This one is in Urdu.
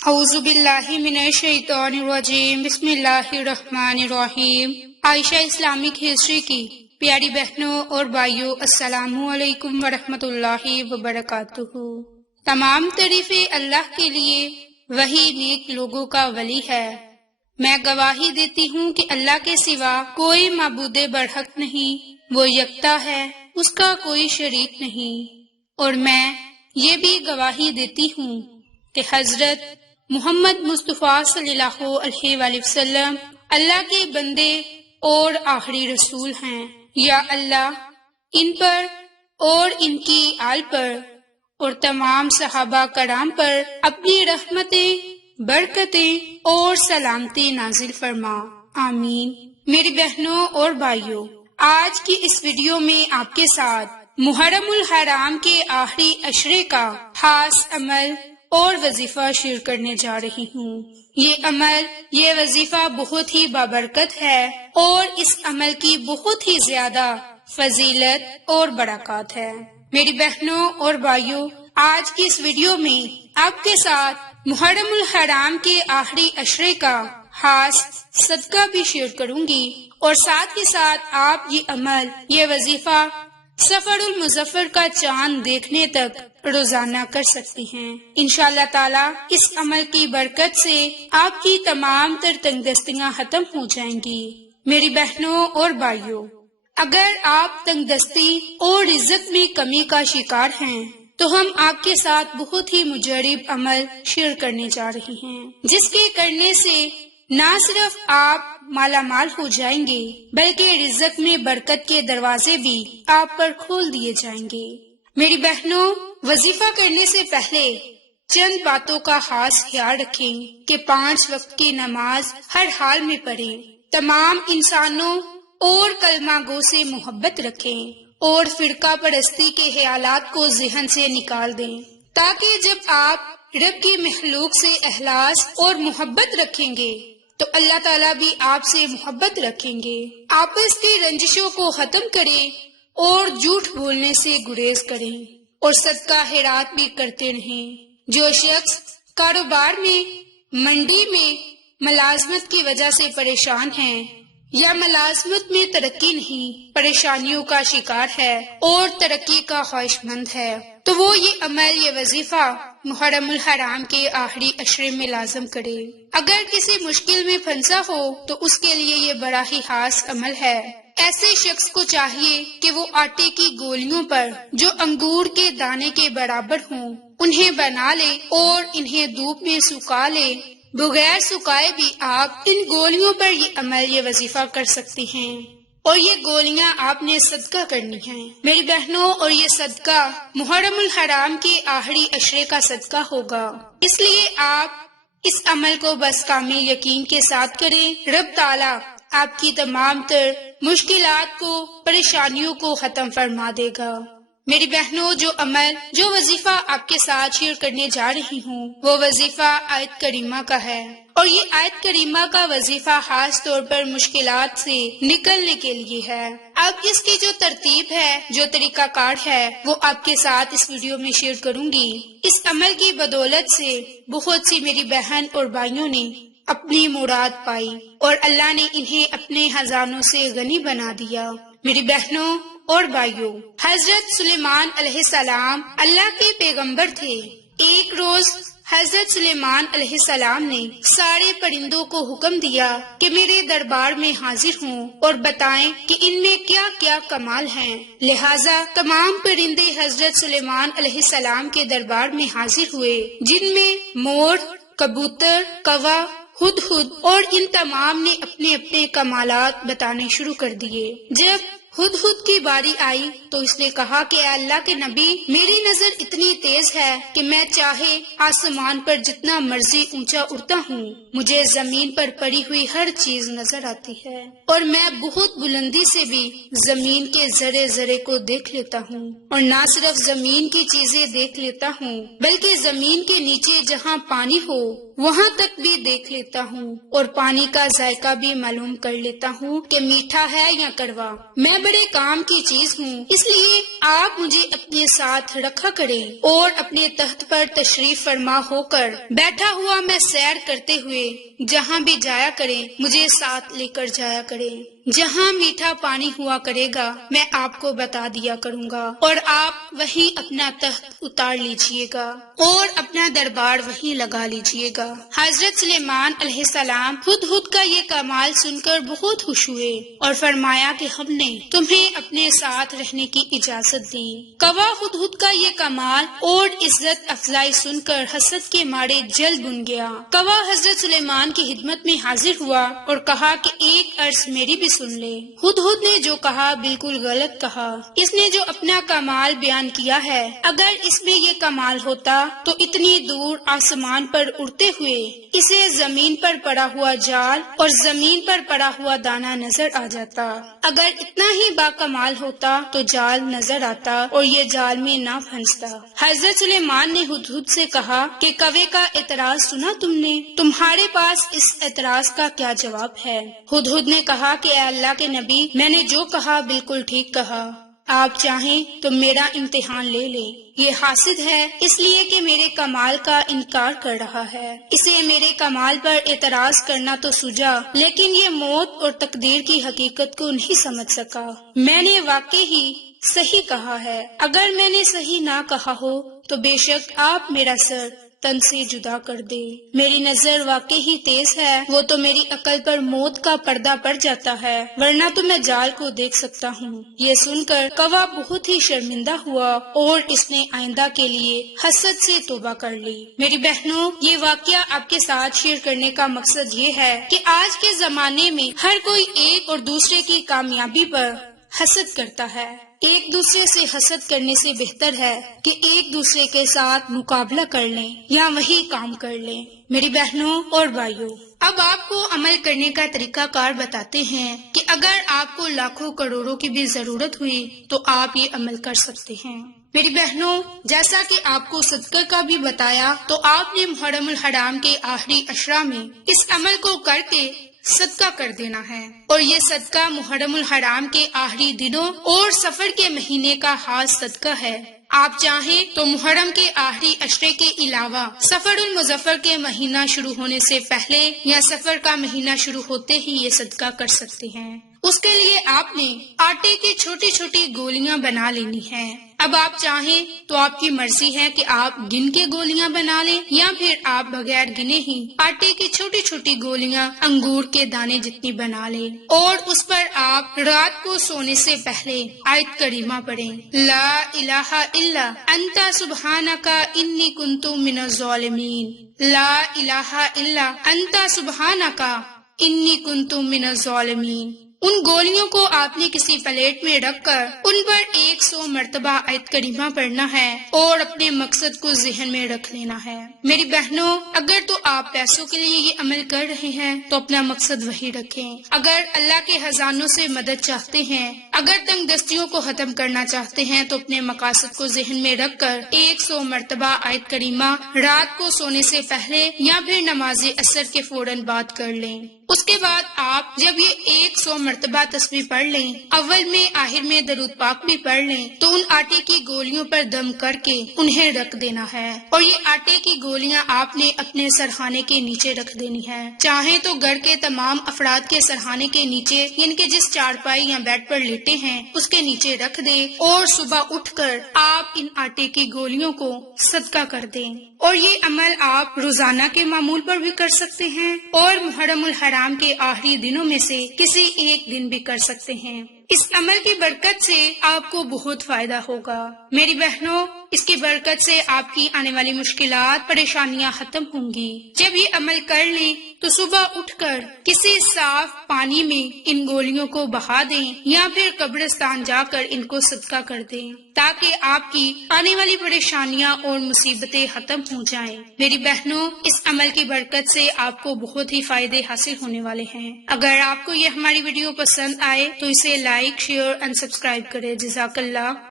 اعوذ باللہ من الشیطان الرجیم، بسم اللہ الرحمن الرحیم۔ عائشہ اسلامک ہسٹری کی پیاری بہنوں اور بھائیوں، السلام علیکم ورحمۃ اللہ وبرکاتہ۔ تمام تعریفیں اللہ کے لیے، وہی نیک لوگوں کا ولی ہے۔ میں گواہی دیتی ہوں کہ اللہ کے سوا کوئی معبود برحق نہیں، وہ یکتا ہے، اس کا کوئی شریک نہیں۔ اور میں یہ بھی گواہی دیتی ہوں کہ حضرت محمد مصطفیٰ صلی اللہ علیہ وآلہ وسلم اللہ کے بندے اور آخری رسول ہیں۔ یا اللہ ان پر اور ان کی آل پر اور تمام صحابہ کرام پر اپنی رحمتیں، برکتیں اور سلامتی نازل فرما، آمین۔ میری بہنوں اور بھائیوں، آج کی اس ویڈیو میں آپ کے ساتھ محرم الحرام کے آخری عشرے کا خاص عمل اور وظیفہ شیئر کرنے جا رہی ہوں۔ یہ عمل، یہ وظیفہ بہت ہی بابرکت ہے اور اس عمل کی بہت ہی زیادہ فضیلت اور برکات ہے۔ میری بہنوں اور بھائیوں، آج کی اس ویڈیو میں آپ کے ساتھ محرم الحرام کے آخری عشرے کا خاص صدقہ بھی شیئر کروں گی، اور ساتھ ہی ساتھ آپ یہ عمل، یہ وظیفہ سفر المظفر کا چاند دیکھنے تک روزانہ کر سکتی ہیں۔ انشاءاللہ تعالی اس عمل کی برکت سے آپ کی تمام تر تنگ دستیاں ختم ہو جائیں گی۔ میری بہنوں اور بھائیوں، اگر آپ تنگ دستی اور رزق میں کمی کا شکار ہیں تو ہم آپ کے ساتھ بہت ہی مجرب عمل شیئر کرنے جا رہے ہیں، جس کے کرنے سے نہ صرف آپ مالا مال ہو جائیں گے بلکہ رزق میں برکت کے دروازے بھی آپ پر کھول دیے جائیں گے۔ میری بہنوں، وظیفہ کرنے سے پہلے چند باتوں کا خاص خیال رکھیں کہ 5 وقت کی نماز ہر حال میں پڑھیں، تمام انسانوں اور کلمہ گو سے محبت رکھیں اور فرقہ پرستی کے خیالات کو ذہن سے نکال دیں، تاکہ جب آپ رب کی مخلوق سے اخلاص اور محبت رکھیں گے تو اللہ تعالیٰ بھی آپ سے محبت رکھیں گے۔ آپس کی رنجشوں کو ختم کریں اور جھوٹ بولنے سے گریز کریں اور صدقہ خیرات بھی کرتے رہیں۔ جو شخص کاروبار میں، منڈی میں ملازمت کی وجہ سے پریشان ہیں یا ملازمت میں ترقی نہیں، پریشانیوں کا شکار ہے اور ترقی کا خواہش مند ہے، تو وہ یہ عمل، یہ وظیفہ محرم الحرام کے آخری عشرے میں لازم کرے۔ اگر کسی مشکل میں پھنسا ہو تو اس کے لیے یہ بڑا ہی خاص عمل ہے۔ ایسے شخص کو چاہیے کہ وہ آٹے کی گولیوں پر جو انگور کے دانے کے برابر ہوں انہیں بنا لے اور انہیں دھوپ میں سکھا لے۔ بغیر سکھائے بھی آپ ان گولیوں پر یہ عمل، یہ وظیفہ کر سکتی ہیں، اور یہ گولیاں آپ نے صدقہ کرنی ہیں میری بہنوں، اور یہ صدقہ محرم الحرام کے آخری عشرے کا صدقہ ہوگا۔ اس لیے آپ اس عمل کو بس کامل یقین کے ساتھ کریں۔ رب تعالیٰ آپ کی تمام تر مشکلات کو، پریشانیوں کو ختم فرما دے گا۔ میری بہنوں، جو عمل، جو وظیفہ آپ کے ساتھ شیئر کرنے جا رہی ہوں وہ وظیفہ آیت کریمہ کا ہے، اور یہ آیت کریمہ کا وظیفہ خاص طور پر مشکلات سے نکلنے کے لیے ہے۔ اب اس کی جو ترتیب ہے، جو طریقہ کار ہے، وہ آپ کے ساتھ اس ویڈیو میں شیئر کروں گی۔ اس عمل کی بدولت سے بہت سی میری بہن اور بھائیوں نے اپنی مراد پائی اور اللہ نے انہیں اپنے خزانوں سے غنی بنا دیا۔ میری بہنوں اور بھائیوں، حضرت سلیمان علیہ السلام اللہ کے پیغمبر تھے۔ ایک روز حضرت سلیمان علیہ السلام نے سارے پرندوں کو حکم دیا کہ میرے دربار میں حاضر ہوں اور بتائیں کہ ان میں کیا کیا کمال ہیں۔ لہٰذا تمام پرندے حضرت سلیمان علیہ السلام کے دربار میں حاضر ہوئے، جن میں مور، کبوتر، کوا، ہدہد، اور ان تمام نے اپنے اپنے کمالات بتانے شروع کر دیے۔ جب ہدہد کی باری آئی تو اس نے کہا کہ اے اللہ کے نبی، میری نظر اتنی تیز ہے کہ میں چاہے آسمان پر جتنا مرضی اونچا اڑتا ہوں، مجھے زمین پر پڑی ہوئی ہر چیز نظر آتی ہے، اور میں بہت بلندی سے بھی زمین کے ذرے ذرے کو دیکھ لیتا ہوں، اور نہ صرف زمین کی چیزیں دیکھ لیتا ہوں بلکہ زمین کے نیچے جہاں پانی ہو وہاں تک بھی دیکھ لیتا ہوں، اور پانی کا ذائقہ بھی معلوم کر لیتا ہوں کہ میٹھا ہے یا کڑوا۔ میں میں بڑے کام کی چیز ہوں، اس لیے آپ مجھے اپنے ساتھ رکھا کریں اور اپنے تخت پر تشریف فرما ہو کر بیٹھا ہوا میں سیر کرتے ہوئے جہاں بھی جایا کریں مجھے ساتھ لے کر جایا کریں۔ جہاں میٹھا پانی ہوا کرے گا میں آپ کو بتا دیا کروں گا اور آپ وہیں اپنا تخت اتار لیجئے گا اور اپنا دربار وہیں لگا لیجئے گا۔ حضرت سلیمان علیہ السلام ہدہد کا یہ کمال سن کر بہت خوش ہوئے اور فرمایا کہ ہم نے تمہیں اپنے ساتھ رہنے کی اجازت دی۔ کوا ہدہد کا یہ کمال اور عزت افزائی سن کر حسد کے مارے جل بن گیا۔ کوا حضرت سلیمان کی خدمت میں حاضر ہوا اور کہا کہ ایک عرض میری بھی سن لے۔ ہدہد نے جو کہا بالکل غلط کہا۔ اس نے جو اپنا کمال بیان کیا ہے اگر اس میں یہ کمال ہوتا تو اتنی دور آسمان پر اڑتے ہوئے اسے زمین پر پڑا ہوا جال اور زمین پر پڑا ہوا دانا نظر آ جاتا۔ اگر اتنا ہی با کمال ہوتا تو جال نظر آتا اور یہ جال میں نہ پھنستا۔ حضرت سلیمان نے ہدہد سے کہا کہ کوے کا اعتراض سنا تم نے، تمہارے پاس اس اعتراض کا کیا جواب ہے؟ ہدہد نے کہا کہ اے اللہ کے نبی، میں نے جو کہا بالکل ٹھیک کہا، آپ چاہیں تو میرا امتحان لے لیں۔ یہ حاسد ہے اس لیے کہ میرے کمال کا انکار کر رہا ہے، اسے میرے کمال پر اعتراض کرنا تو سوجا لیکن یہ موت اور تقدیر کی حقیقت کو نہیں سمجھ سکا۔ میں نے واقعی ہی صحیح کہا ہے، اگر میں نے صحیح نہ کہا ہو تو بے شک آپ میرا سر تن سے جدا کر دے۔ میری نظر واقعی ہی تیز ہے، وہ تو میری عقل پر موت کا پردہ پڑ جاتا ہے، ورنہ تو میں جال کو دیکھ سکتا ہوں۔ یہ سن کر کوا بہت ہی شرمندہ ہوا اور اس نے آئندہ کے لیے حسد سے توبہ کر لی۔ میری بہنوں، یہ واقعہ آپ کے ساتھ شیئر کرنے کا مقصد یہ ہے کہ آج کے زمانے میں ہر کوئی ایک اور دوسرے کی کامیابی پر حسد کرتا ہے۔ ایک دوسرے سے حسد کرنے سے بہتر ہے کہ ایک دوسرے کے ساتھ مقابلہ کر لیں یا وہی کام کر لیں۔ میری بہنوں اور بھائیوں، اب آپ کو عمل کرنے کا طریقہ کار بتاتے ہیں کہ اگر آپ کو لاکھوں کروڑوں کی بھی ضرورت ہوئی تو آپ یہ عمل کر سکتے ہیں۔ میری بہنوں، جیسا کہ آپ کو صدقہ کا بھی بتایا تو آپ نے محرم الحرام کے آخری عشرہ میں اس عمل کو کر کے صدقہ کر دینا ہے، اور یہ صدقہ محرم الحرام کے آخری دنوں اور سفر کے مہینے کا خاص صدقہ ہے۔ آپ چاہیں تو محرم کے آخری عشرے کے علاوہ سفر المظفر کے مہینہ شروع ہونے سے پہلے یا سفر کا مہینہ شروع ہوتے ہی یہ صدقہ کر سکتے ہیں۔ اس کے لیے آپ نے آٹے کی چھوٹی چھوٹی گولیاں بنا لینی ہیں۔ اب آپ چاہیں تو آپ کی مرضی ہے کہ آپ گن کے گولیاں بنا لیں یا پھر آپ بغیر گنے ہی آٹے کی چھوٹی چھوٹی گولیاں انگور کے دانے جتنی بنا لیں اور اس پر آپ رات کو سونے سے پہلے آیت کریمہ پڑھیں، لا الہ الا انت سبحانک انی کنت من الظالمین، لا الہ الا انت سبحانک انی کنت من الظالمین۔ ان گولیوں کو آپ نے کسی پلیٹ میں رکھ کر ان پر 100 مرتبہ آیت کریمہ پڑھنا ہے اور اپنے مقصد کو ذہن میں رکھ لینا ہے۔ میری بہنوں، اگر تو آپ پیسوں کے لیے یہ عمل کر رہے ہیں تو اپنا مقصد وہی رکھیں۔ اگر اللہ کے خزانوں سے مدد چاہتے ہیں، اگر تنگ دستیوں کو ختم کرنا چاہتے ہیں تو اپنے مقاصد کو ذہن میں رکھ کر 100 مرتبہ آیت کریمہ رات کو سونے سے پہلے یا پھر نماز عصر کے فوراً بعد کر لیں۔ اس کے بعد آپ جب یہ 100 مرتبہ تسبیح پڑھ لیں، اول میں آخر میں درود پاک بھی پڑھ لیں، تو ان آٹے کی گولیوں پر دم کر کے انہیں رکھ دینا ہے، اور یہ آٹے کی گولیاں آپ نے اپنے سرہانے کے نیچے رکھ دینی ہے۔ چاہیں تو گھر کے تمام افراد کے سرہانے کے نیچے، یعنی کہ جس چارپائی یا بیڈ پر لیٹے ہیں اس کے نیچے رکھ دیں، اور صبح اٹھ کر آپ ان آٹے کی گولیوں کو صدقہ کر دیں۔ اور یہ عمل آپ روزانہ کے معمول پر بھی کر سکتے ہیں اور محرم الحرام کے آخری دنوں میں سے کسی ایک دن بھی کر سکتے ہیں۔ اس عمل کی برکت سے آپ کو بہت فائدہ ہوگا۔ میری بہنوں، اس کی برکت سے آپ کی آنے والی مشکلات، پریشانیاں ختم ہوں گی۔ جب یہ عمل کر لیں تو صبح اٹھ کر کسی صاف پانی میں ان گولیوں کو بہا دیں یا پھر قبرستان جا کر ان کو صدقہ کر دیں، تاکہ آپ کی آنے والی پریشانیاں اور مصیبتیں ختم ہو جائیں۔ میری بہنوں، اس عمل کی برکت سے آپ کو بہت ہی فائدے حاصل ہونے والے ہیں۔ اگر آپ کو یہ ہماری ویڈیو پسند آئے تو اسے لائک، شیئر اور سبسکرائب کریں۔ جزاک اللہ۔